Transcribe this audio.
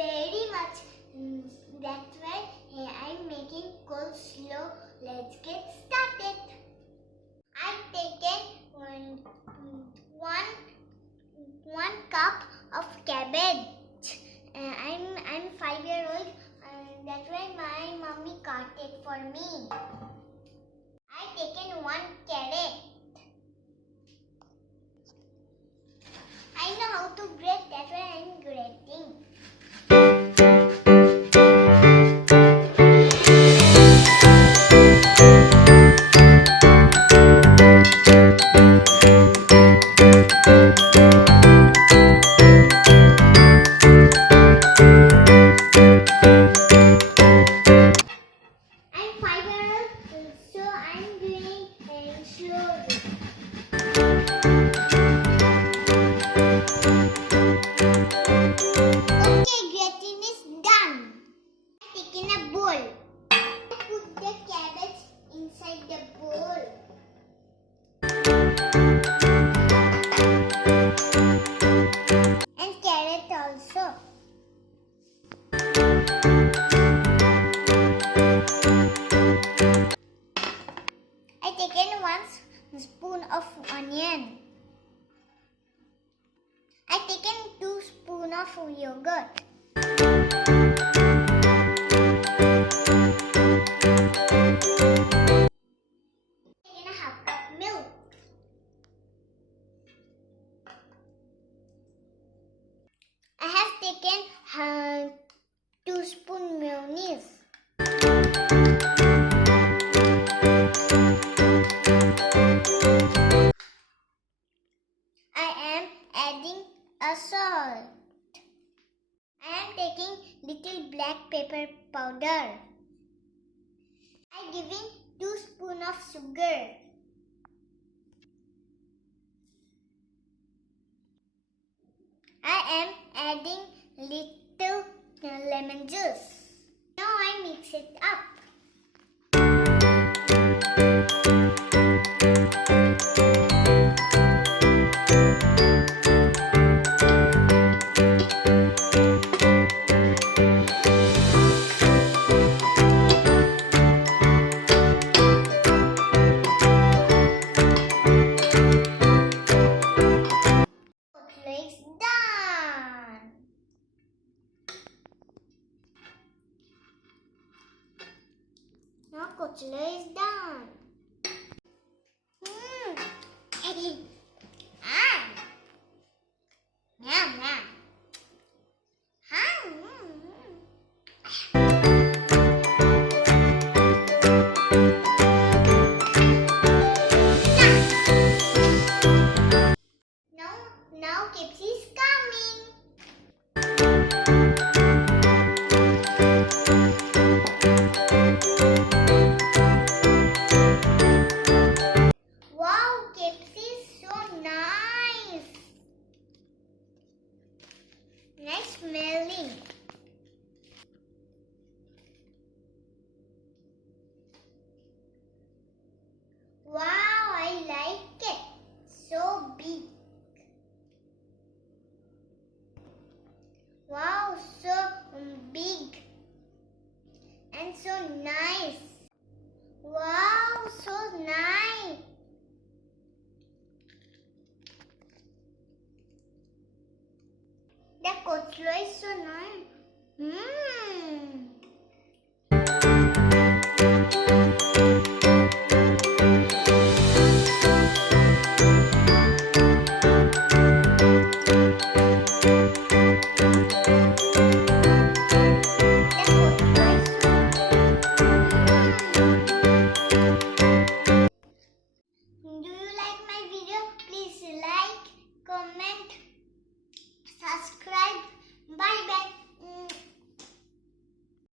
very much. That's why I'm making coleslaw. Let's get started. I've taken one cup of cabbage. I'm 5-year-old. That's why my mommy cut it for me. I've taken 1 carrot. I know how to grate. That's why I'm grating. I taken 1 spoon of onion. I taken 2 spoons of yogurt. Taken a half cup milk. I have taken 2 spoon mayonnaise. Adding a salt. I am taking little black pepper powder. I am giving 2 spoons of sugar. I am adding little lemon juice. Now I mix it up. Now coleslaw is done. Yum, yum. Now KFC is coming. Nice smelling. Wow, I like it. So big. Wow, so big. And so nice. Wow, so nice. The coleslaw is so nice.